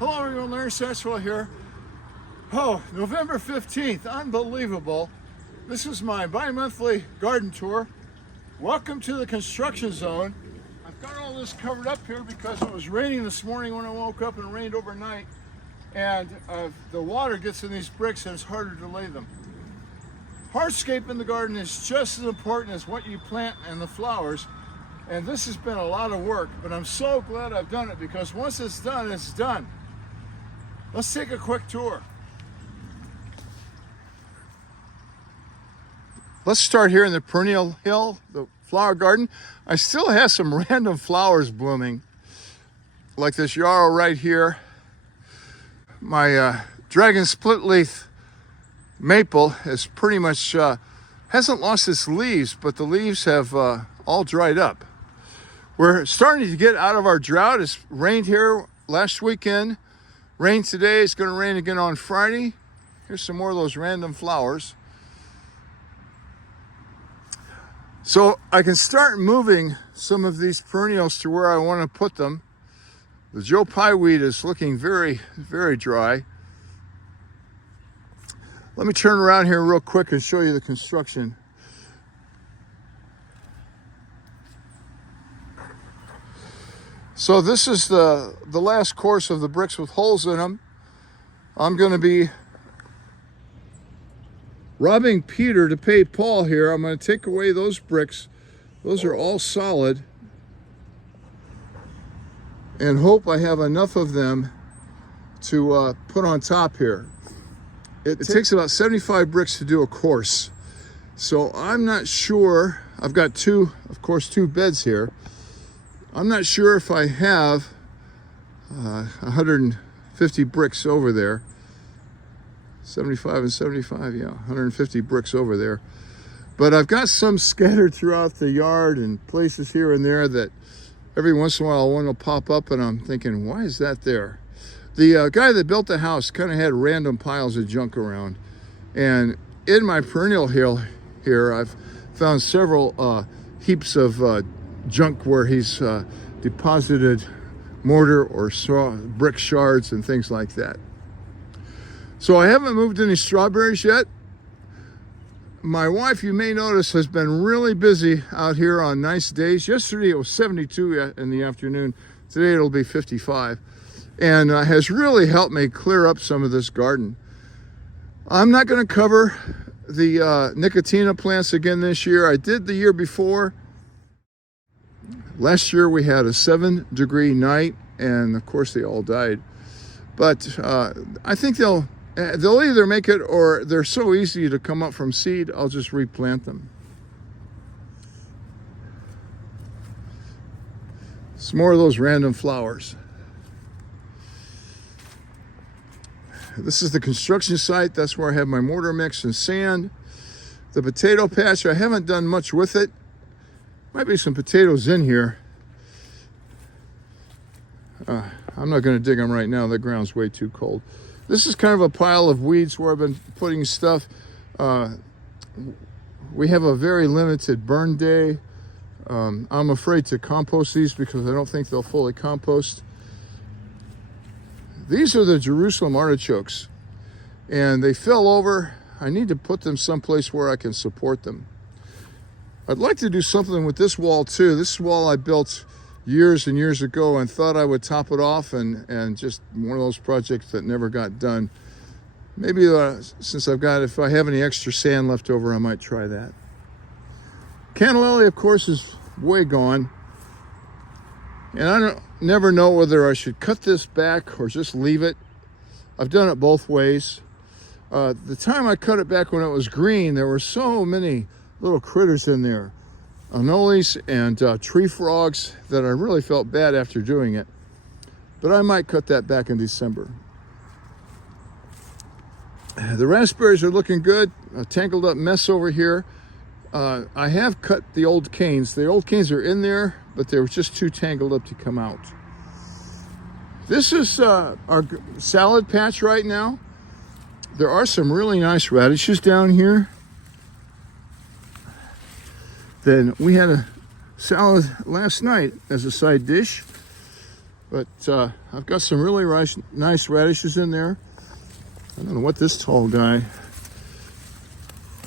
Hello everyone, Larry Satchwell here. Oh, November 15th, unbelievable. This is my bi-monthly garden tour. Welcome to the construction zone. I've got all this covered up here because it was raining this morning when I woke up, and it rained overnight. And the water gets in these bricks and it's harder to lay them. Hardscape in the garden is just as important as what you plant and the flowers. And this has been a lot of work, but I'm so glad I've done it because once it's done, it's done. Let's take a quick tour. Let's start here in the perennial hill, the flower garden. I still have some random flowers blooming, like this yarrow right here. My dragon split leaf maple is pretty much, hasn't lost its leaves, but the leaves have all dried up. We're starting to get out of our drought. It's rained here last weekend. Rain today. It's going to rain again on Friday. Here's some more of those random flowers. So I can start moving some of these perennials to where I want to put them. The Joe Pye weed is looking very, very dry. Let me turn around here real quick and show you the construction. So this is the last course of the bricks with holes in them. I'm going to be robbing Peter to pay Paul here. I'm going to take away those bricks. Those are all solid. And hope I have enough of them to put on top here. It takes about 75 bricks to do a course. So I'm not sure. I've got two beds here. I'm not sure if I have 150 bricks over there. 75 and 75, yeah, 150 bricks over there. But I've got some scattered throughout the yard and places here and there that every once in a while one will pop up and I'm thinking, why is that there? The guy that built the house kind of had random piles of junk around. And in my perennial hill here, I've found several heaps of junk where he's deposited mortar or brick shards and things like that. So I haven't moved any strawberries yet. My wife, you may notice, has been really busy out here on nice days. Yesterday it was 72 in the afternoon. Today it'll be 55. And has really helped me clear up some of this garden. I'm not going to cover the Nicotina plants again this year. I did the year before. Last year we had a 7-degree night, and of course they all died. But I think they'll either make it, or they're so easy to come up from seed, I'll just replant them. Some more of those random flowers. This is the construction site. That's where I have my mortar mix and sand. The potato patch, I haven't done much with it. Might be some potatoes in here. I'm not going to dig them right now. The ground's way too cold. This is kind of a pile of weeds where I've been putting stuff. We have a very limited burn day. I'm afraid to compost these because I don't think they'll fully compost. These are the Jerusalem artichokes, and they fell over. I need to put them someplace where I can support them. I'd like to do something with this wall too. This wall I built years and years ago and thought I would top it off, and just one of those projects that never got done. Maybe since if I have any extra sand left over, I might try that. Cannellelli, of course, is way gone. And I never know whether I should cut this back or just leave it. I've done it both ways. The time I cut it back when it was green, there were so many little critters in there, anoles and tree frogs, that I really felt bad after doing it. But I might cut that back in December. The raspberries are looking good. A tangled up mess over here. I have cut the old canes. The old canes are in there, but they were just too tangled up to come out. This is our salad patch right now. There are some really nice radishes down here. Then we had a salad last night as a side dish. But I've got some really nice radishes in there. I don't know what this tall guy,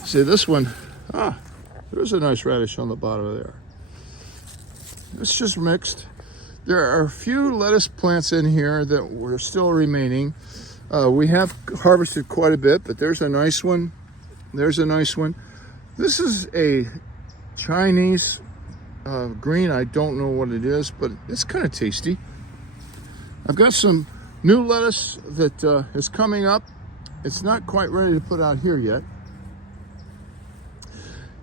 see this one, there's a nice radish on the bottom of there. It's just mixed. There are a few lettuce plants in here that were still remaining. We have harvested quite a bit, but there's a nice one. There's a nice one. This is a Chinese green. I don't know what it is, but it's kind of tasty. I've got some new lettuce that is coming up. It's not quite ready to put out here yet.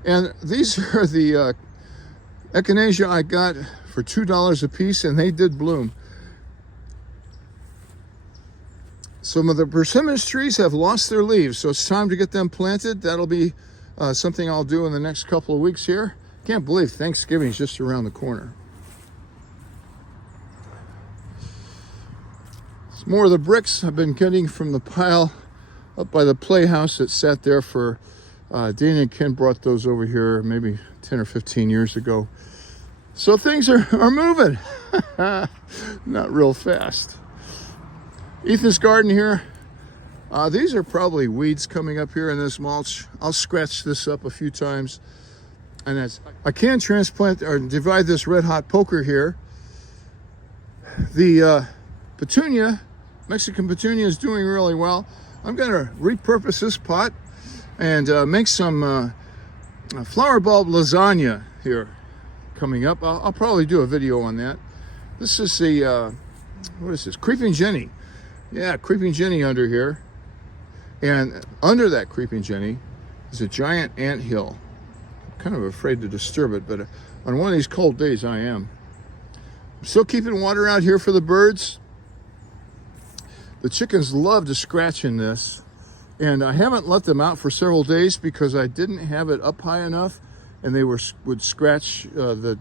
And these are the echinacea I got for $2 a piece, and they did bloom. Some of the persimmons trees have lost their leaves, so it's time to get them planted. That'll be something I'll do in the next couple of weeks here. Can't believe Thanksgiving's just around the corner. Some more of the bricks I've been getting from the pile up by the playhouse that sat there for, Dana and Ken brought those over here maybe 10 or 15 years ago. So things are moving, not real fast. Ethan's garden here. These are probably weeds coming up here in this mulch. I'll scratch this up a few times. And I can transplant or divide this red hot poker here. The petunia, Mexican petunia, is doing really well. I'm gonna repurpose this pot and make some flower bulb lasagna here coming up. I'll probably do a video on that. This is the, what is this? Creeping Jenny. Yeah, Creeping Jenny under here. And under that Creeping Jenny is a giant ant hill. I'm kind of afraid to disturb it, but on one of these cold days I am. I'm still keeping water out here for the birds. The chickens love to scratch in this. And I haven't let them out for several days because I didn't have it up high enough, and they would scratch the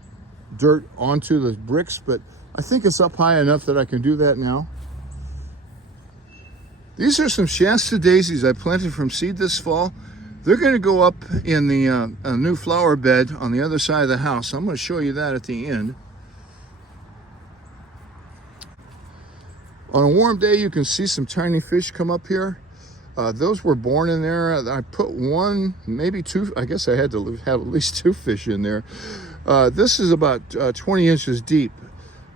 dirt onto the bricks, but I think it's up high enough that I can do that now. These are some Shasta daisies I planted from seed this fall. They're going to go up in the new flower bed on the other side of the house. I'm going to show you that at the end. On a warm day, you can see some tiny fish come up here. Those were born in there. I put one, maybe two. I guess I had to have at least 2 fish in there. This is about 20 inches deep,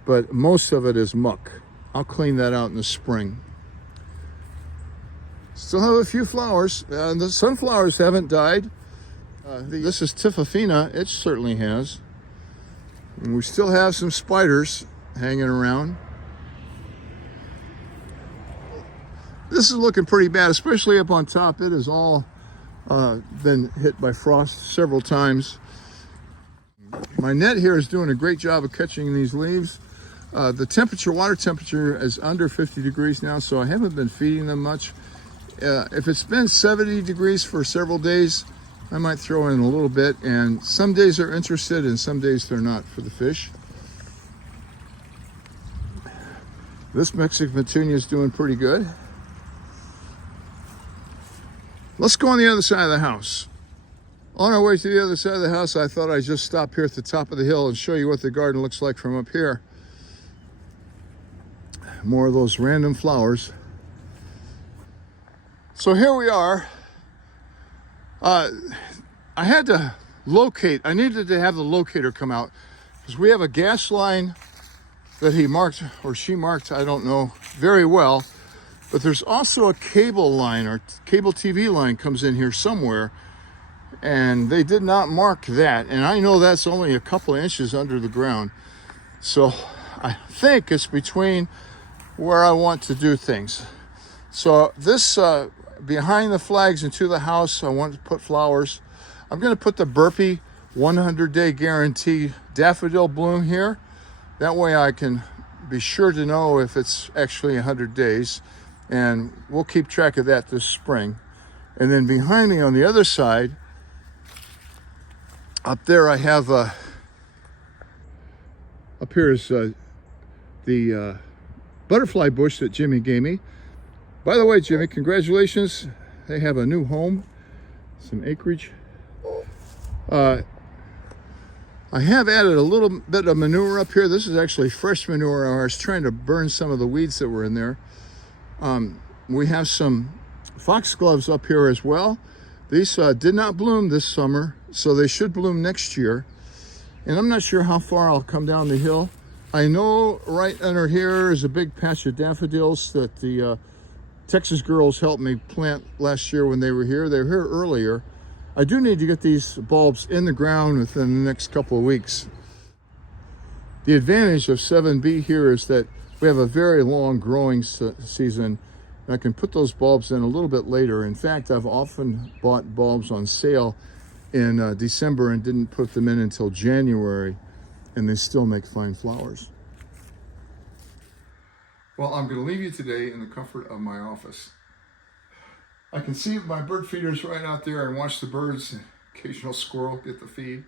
but most of it is muck. I'll clean that out in the spring. Still have a few flowers. The sunflowers haven't died. This is Tifafina. It certainly has. And we still have some spiders hanging around. This is looking pretty bad, especially up on top. It has all been hit by frost several times. My net here is doing a great job of catching these leaves. The water temperature is under 50 degrees now, so I haven't been feeding them much. If it's been 70 degrees for several days, I might throw in a little bit, and some days they're interested and some days they're not for the fish. This Mexican petunia is doing pretty good. Let's go on the other side of the house. On our way to the other side of the house, I thought I'd just stop here at the top of the hill and show you what the garden looks like from up here. More of those random flowers. So here we are. I had to locate, I needed to have the locator come out because we have a gas line that he marked, or she marked, I don't know, very well. But there's also a cable line, or cable TV line comes in here somewhere, and they did not mark that. And I know that's only a couple of inches under the ground. So I think it's between where I want to do things. So this, behind the flags and to the house, I want to put flowers. I'm going to put the Burpee 100-day guarantee daffodil bloom here. That way I can be sure to know if it's actually 100 days. And we'll keep track of that this spring. And then behind me on the other side, up there I have, up here is the butterfly bush that Jimmy gave me. By the way, Jimmy, congratulations. They have a new home, some acreage. I have added a little bit of manure up here. This is actually fresh manure. I was trying to burn some of the weeds that were in there. We have some foxgloves up here as well. These did not bloom this summer, so they should bloom next year. And I'm not sure how far I'll come down the hill. I know right under here is a big patch of daffodils that the Texas girls helped me plant last year when they were here. They were here earlier. I do need to get these bulbs in the ground within the next couple of weeks. The advantage of 7B here is that we have a very long growing season. I can put those bulbs in a little bit later. In fact, I've often bought bulbs on sale in December and didn't put them in until January, and they still make fine flowers. Well, I'm going to leave you today in the comfort of my office. I can see my bird feeders right out there and watch the birds, occasional squirrel get the feed.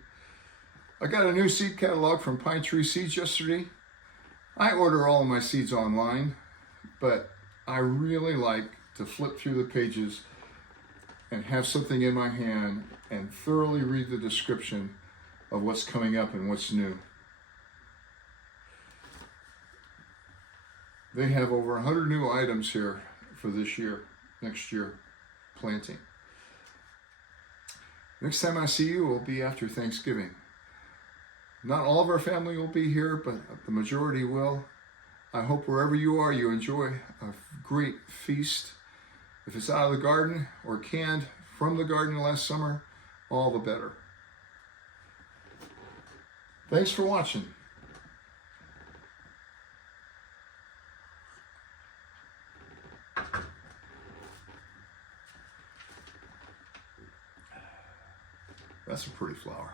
I got a new seed catalog from Pine Tree Seeds yesterday. I order all of my seeds online, but I really like to flip through the pages and have something in my hand and thoroughly read the description of what's coming up and what's new. They have over 100 new items here for this year, next year, planting. Next time I see you will be after Thanksgiving. Not all of our family will be here, but the majority will. I hope wherever you are, you enjoy a great feast. If it's out of the garden or canned from the garden last summer, all the better. Thanks for watching. That's a pretty flower.